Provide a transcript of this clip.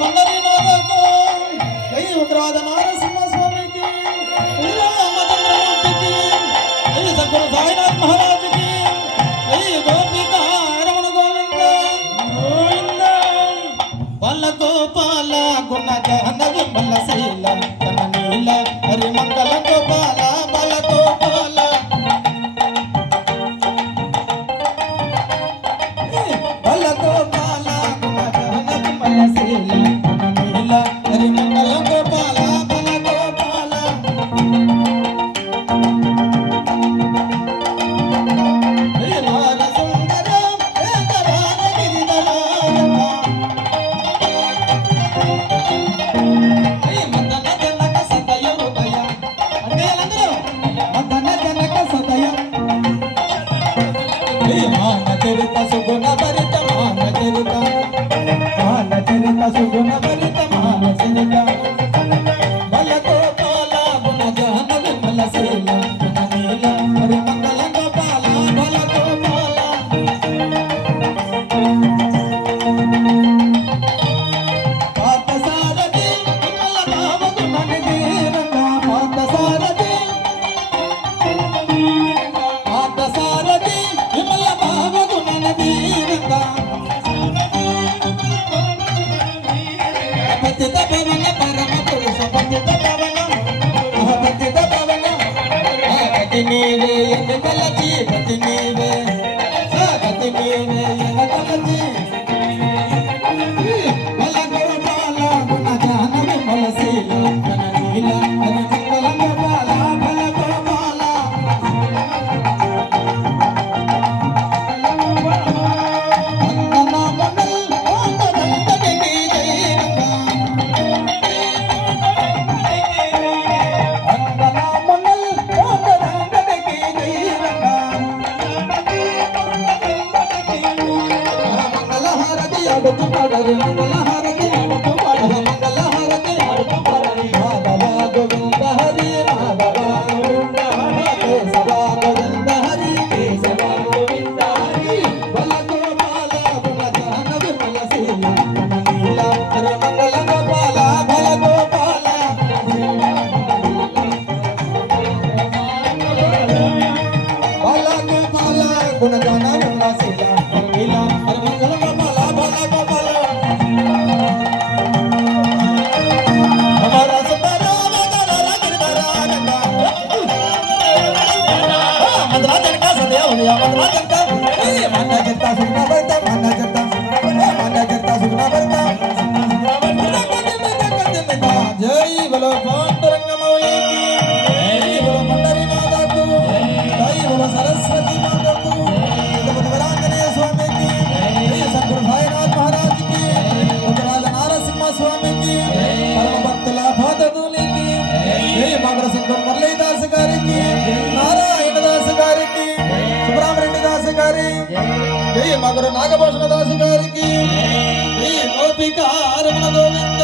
పండరీనాథకు జై ఉగ్రవాద నారసింహ స్వామికి జై రామచంద్రమూర్తికి జై సద్గురు సాయినాథ్ మహారాజుకి జై గోపిక రమణ గోవింద గోవింద బాల గోపాల గుణ జహన విమల శీల తన నీల హరి మంగళ గోపాల బాల గోపాల బాల గోపాల గుణ జహన విమల శీల తన నీల హరి మంగళ గోపాల బాల గోపాల హరి నార సుందర ఏకరాన గిరిధర చరిత సుగుణ భరిత మాన చరిత సుగుణ భరిత మాన చరిత బల గోపాల గుణ జహన విమల శీల గుణ నీల హరి మంగళ గోపాల బల గోపాల పార్థసారథి విమల భావ గుణ నిధి రంగ పార్థసారథి విమల భావ గుణ నిధి రంగ పతిత పవన పరమ పురుష పతిత పవన పతిత పవన గతి నీవే ఎనగలచి గతి నీవే గతి నీవే ఎనగలచి బల గోపాల గుణ జహన విమల శీల తన నీల హరి మంగళ గోపాల బల గోపాల మంగళహారతి ఆడుతూ పాడరు మంగళహారతి ఆడుతూ పాడరు మాధవ గోవింద హరి మాధవ గోవింద హరి కేశవ గోవింద హరి కేశవ గోవింద హరి బల గోపాల గుణ జహన విమల శీల తన నీల హరి మంగళ గోపాల బల గోపాల బల గోపాల గుణ జహన విమల శీల తన నీల హరి మంగళ గోపాల బల గోపాల జై బలో పాండురంగ మౌళికి జై బలో పండరీనాథకు జై బలో సరస్వతి మాతకు జగపతి వరాంజనేయ స్వామికి జై సద్గురు సాయినాథ్ మహారాజ్కి ఉగ్రవాద నారసింహ స్వామికి పరమ భక్తుల పాదధూళికి జై మగర సింధూర్ మురళీదాస్ గారికి నారాయణ దాస్ గారికి సుబ్రహ్మరెడ్డి దాస్ గారి జై మగర నాగభూషణ దాస్ గారికి జై గోపిక రమణ గోవింద